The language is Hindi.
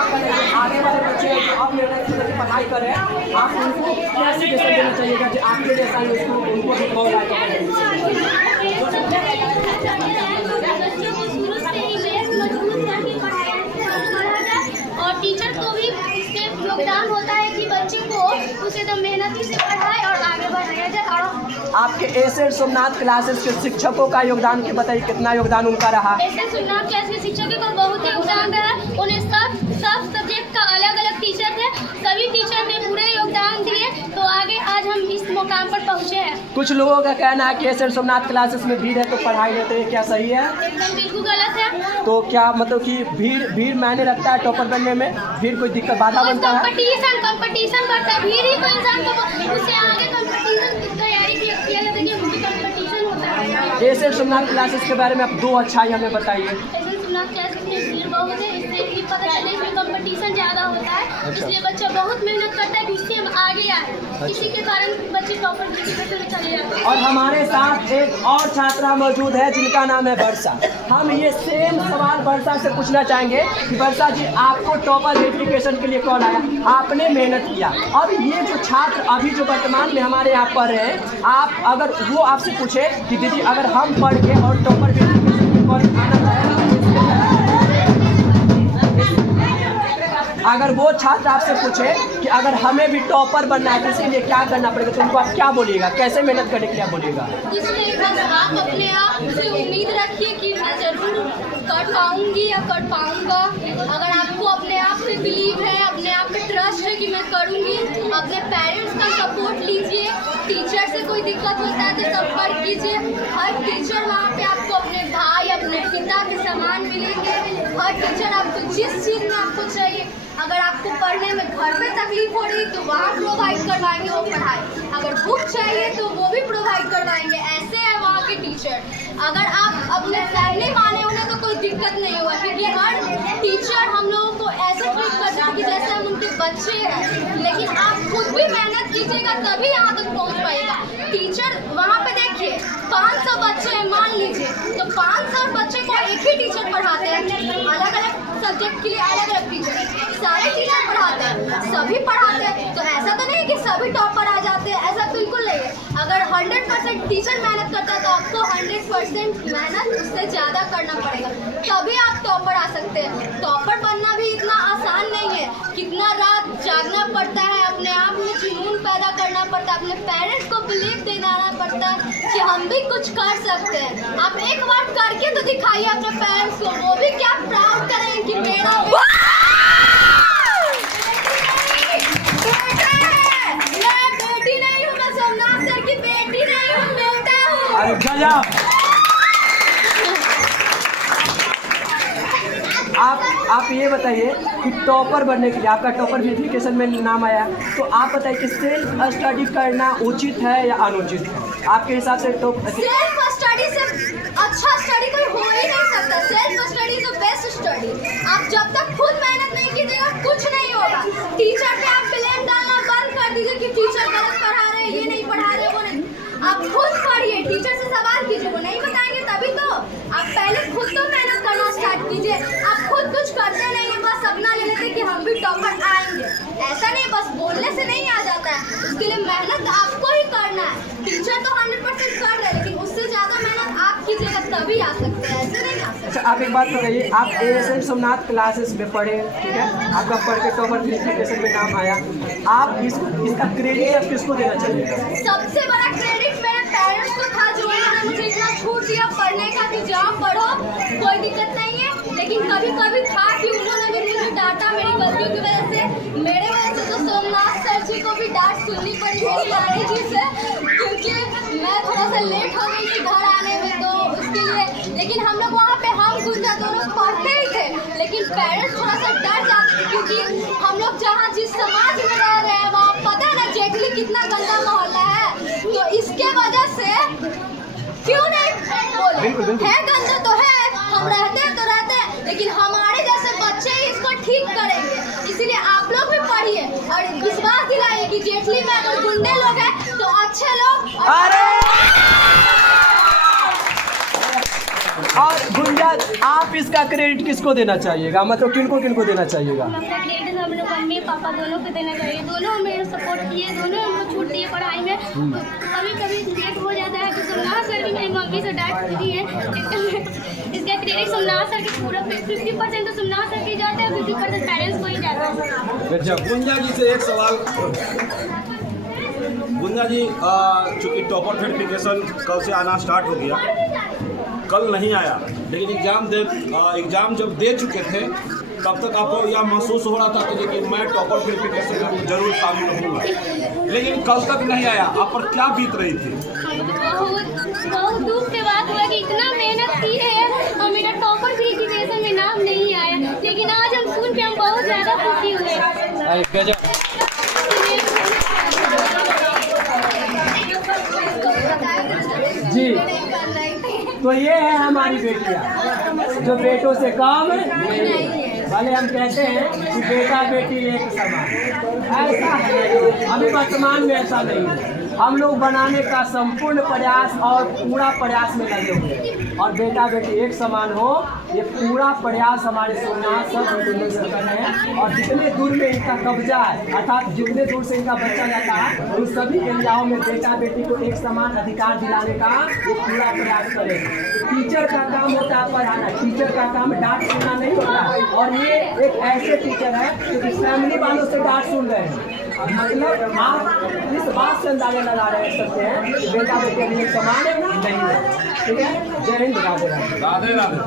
क्या करेंगे आगे वाले बच्चे जो अब मेहनत करके पढ़ाई कर रहे हैं, आप उनको क्या सजेशन देना चाहिएगा जो आपके जैसा ही उनको भी कॉल आएगा? और टीचर को भी इससे योगदान होता है कि बच्चे को उसे तो मेहनती से पढ़ाए और आगे बढ़ाया जाए। और आपके एसएड सोमनाथ क्लासेस के शिक्षकों का योगदान के बताइए, कितना योगदान उनका रहा? एसएड सोमनाथ क्लास के शिक्षकों का बहुत ही योगदान रहा। उन्हें सब सब्जेक्ट का अलग अलग टीचर थे, सभी टीचर ने पूरे योगदान दिए, तो आगे आज हम इस मुकाम पर पहुँचे हैं। कुछ लोगों का कहना है कि एसएड सोमनाथ क्लासेस में भीड़ है तो पढ़ाई लेते हैं, क्या सही है? एकदम बिल्कुल गलत है। तो क्या मतलब कि भीड़ मायने रखता है टॉपर बनने में? भीड़ कोई दिक्कत बाधा बनता है? कंपटीशन बढ़ता है, भीड़ ही कोई इंसान को उससे आगे कंपटीशन की तैयारी किया जाता है कि कंपटीशन होता है। एसएड सोमनाथ क्लासेस के बारे में आप दो अच्छाई हमें बताइए। एसएड सोमनाथ क्लासेस में भीड़ बहुत है, इससे ये पता चले इसमें कंपटीशन ज़्यादा होता है, इसलिए बच्चा बहुत मेहनत करता है कि इससे हम आगे आए, इसी के कारण बच्चे टॉपर की तरफ चले जाते हैं। और हमारे साथ एक और छात्रा मौजूद है जिनका नाम है वर्षा। हम ये सेम सवाल वर्षा से पूछना चाहेंगे कि वर्षा जी, आपको टॉपर वेरिफिकेशन के लिए कॉल आया, आपने मेहनत किया, अब ये जो छात्र अभी जो वर्तमान में हमारे यहाँ पढ़ रहे हैं, आप अगर वो आपसे पूछे कि दीदी अगर हम पढ़ के और टॉपर वेरिफिकेशन के कॉल आना चाहे, अगर वो छात्र आपसे पूछे कि अगर हमें भी टॉपर बनना है तो इसके लिए क्या करना पड़ेगा, तो उनको आप क्या बोलिएगा, कैसे मेहनत करने के लिए बोलिएगा? इसलिए बस आप अपने आप से उम्मीद रखिए कि मैं ज़रूर कर पाऊंगी या कर पाऊंगा। अगर आपको अपने आप पे बिलीव है, अपने आप पे ट्रस्ट है कि मैं करूंगी, अपने पेरेंट्स का सपोर्ट लीजिए। टीचर से कोई दिक्कत होता है तो संपर्क कीजिए। हर टीचर वहाँ पे आपको अपने भाई, अपने पिता के समान मिलेंगे। हर टीचर आपको जिस चीज़ में आपको चाहिए, अगर आपको पढ़ने में घर पे तकलीफ हो रही तो वहाँ प्रोवाइड करवाएंगे वो पढ़ाई, अगर बुक चाहिए तो वो भी प्रोवाइड करवाएंगे। ऐसे है वहाँ के टीचर। अगर आप अपने फैमिली माने उन्हें तो कोई दिक्कत नहीं होगा, क्योंकि हर टीचर हम लोगों को ऐसे ट्रीट करते हैं कि जैसे हम उनके बच्चे हैं। लेकिन आप खुद भी मेहनत कीजिएगा तभी यहाँ तक पहुँच पाएगा। टीचर वहाँ पे देखिए 500 बच्चे हैं मान लीजिए, तो 500 बच्चे को एक ही टीचर पढ़ाते हैं, अलग अलग सब्जेक्ट के लिए अलग अलग टीचर, सारे टीचर पढ़ाते हैं, सभी पढ़ाते हैं। तो ऐसा तो नहीं कि सभी टॉपर आ जाते हैं, ऐसा बिल्कुल नहीं है। अगर 100% टीचर मेहनत करता है तो आपको 100% मेहनत उससे ज़्यादा करना पड़ेगा, तभी आप टॉपर आ सकते हैं। टॉपर बनना भी इतना आसान नहीं है, कितना रात जागना पड़ता है, अपने आप में जुनून पैदा करना पड़ता है, अपने पेरेंट्स को बिलीव दिलाना पड़ता है कि हम भी कुछ कर सकते हैं। आप एक बार करके तो दिखाइए अपने पेरेंट्स को, वो भी क्या प्राउड करें कि मेरा आप ये बताइए कि टॉपर बनने के लिए आपका टॉपर वेरिफिकेशन में नाम आया, तो आप बताइए कि सेल्फ स्टडी करना उचित है या अनुचित है आपके हिसाब से? तो सेल्फ स्टडी से अच्छा स्टडी कोई हो ही नहीं सकता। Self study is the best study. आप जब तक खुद मेहनत नहीं कीजिएगा कुछ नहीं होगा। टीचर पे आप ब्लेम डालना बंद कर दीजिए कि टीचर गलत पढ़ा रहे हैं, ये नहीं पढ़ा रहे, वो नहीं। आप खुद पढ़िए, टीचर से सवाल कीजिए, वो नहीं बताएंगे तभी तो। आप पहले खुद तो मेहनत करना स्टार्ट कीजिए। आप खुद कुछ करते नहीं है, बस सपना ले लेते कि हम भी टॉपर आएंगे, ऐसा नहीं, बस बोलने से नहीं आ जाता है। उसके लिए मेहनत आपको ही करना है। टीचर तो 100% कर रहे हैं, लेकिन उससे ज़्यादा मेहनत आप कीजिएगा तभी आ सकते हैं, ऐसे नहीं आ सकते। अच्छा, आप एक बात बताइए, आप एसएड सोमनाथ क्लासेस में पढ़े, ठीक है, आपका पढ़ के टॉपर वेरिफिकेशन में नाम आया, आप इसका क्रेडिट आप किसको देना चाहिए? सबसे बड़ा क्रेडिट मेरे पेरेंट्स को था, जो उन्होंने मुझे इतना छूट दिया पढ़ने का कि जाओ पढ़ो, कोई दिक्कत नहीं है। लेकिन कभी कभी था कि उन्होंने भी मुझे डांटा मेरी गलतियों की वजह से। मेरे वजह से तो सोमनाथ सर जी को भी डांट सुननी पड़ी मेरी लाड़ी जी से, क्योंकि मैं थोड़ा सा लेट हो गई थी घर आने में, तो उसके लिए। लेकिन हम लोग वहाँ पे हम गुंजा दोनों पढ़ते ही थे, लेकिन पेरेंट्स थोड़ा सा डर जाते थे, क्योंकि हम लोग जहाँ जिस समाज में रह रहे हैं वहाँ पता है ना जेठली कितना गंदा मोहल्ला है, तो इसके वजह से क्यों नहीं बोले है, गंदा तो है, हम रहते हैं तो रहते हैं, लेकिन हमारे जैसे बच्चे ही इसको ठीक करेंगे। इसीलिए आप लोग भी पढ़िए और विश्वास दिलाइए कि जेठली में अगर गुंडे लोग हैं तो अच्छे लोग और गुंजा, आप इसका क्रेडिट किसको देना चाहिएगा, मतलब किनको देना चाहिएगा? अपना क्रेडिट हम लोग मम्मी पापा दोनों को देना चाहिए। दोनों मेरे सपोर्ट किए, दोनों हमको छूट दिए पढ़ाई में। कभी कभी लेट हो जाता है तो सोमनाथ सर भी मेरी मम्मी से डांट दी है। इसका क्रेडिट सोमनाथ सर की पूरा 50% तो सोमनाथ सर की जाता है, 50% पेरेंट्स को ही जाता है। अच्छा, गुंजा जी से एक सवाल। गुंजा जी, चूँकि टॉपर वेरिफिकेशन कल से आना स्टार्ट हो गया, कल नहीं आया, लेकिन एग्ज़ाम जब दे चुके थे तब तक आपको यह महसूस हो रहा था कि मैं टॉपर वेरिफिकेशन में जरूर शामिल होऊंगा, लेकिन कल तक नहीं आया, आप पर क्या बीत रही थी? बहुत दुख के बात हुआ कि इतना मेहनत की है और मेरा टॉपर वेरिफिकेशन में नाम नहीं आया, लेकिन आज हम सुन के हम बहुत ज़्यादा खुशी हुए। जी, तो ये है हमारी बेटियाँ जो बेटों से कम नहीं। भले हम कहते हैं कि बेटा बेटी एक समान, ऐसा है अभी वर्तमान में ऐसा नहीं है। हम लोग बनाने का संपूर्ण प्रयास और पूरा प्रयास में लगे हुए हैं, और बेटा बेटी एक समान हो, ये पूरा प्रयास हमारे सोमनाथ सर कर रहे हैं। और जितने दूर में इनका कब्जा है, अर्थात जितने दूर से इनका बच्चा जाता है, उन सभी एरियाओं में बेटा बेटी को एक समान अधिकार दिलाने का ये पूरा प्रयास करेंगे। टीचर का काम होता है पढ़ाना, टीचर का काम डांट सुनना नहीं होता है। और ये एक ऐसे टीचर है जो कि फैमिली वालों से डांट सुन रहे हैं, मतलब आप इस बात से अंदाजा लगा रहे सकते हैं कि बेटा बेटी अभी एक समान नहीं है। ठीक है, जय हिंद, राधे राधे। राधे राधे।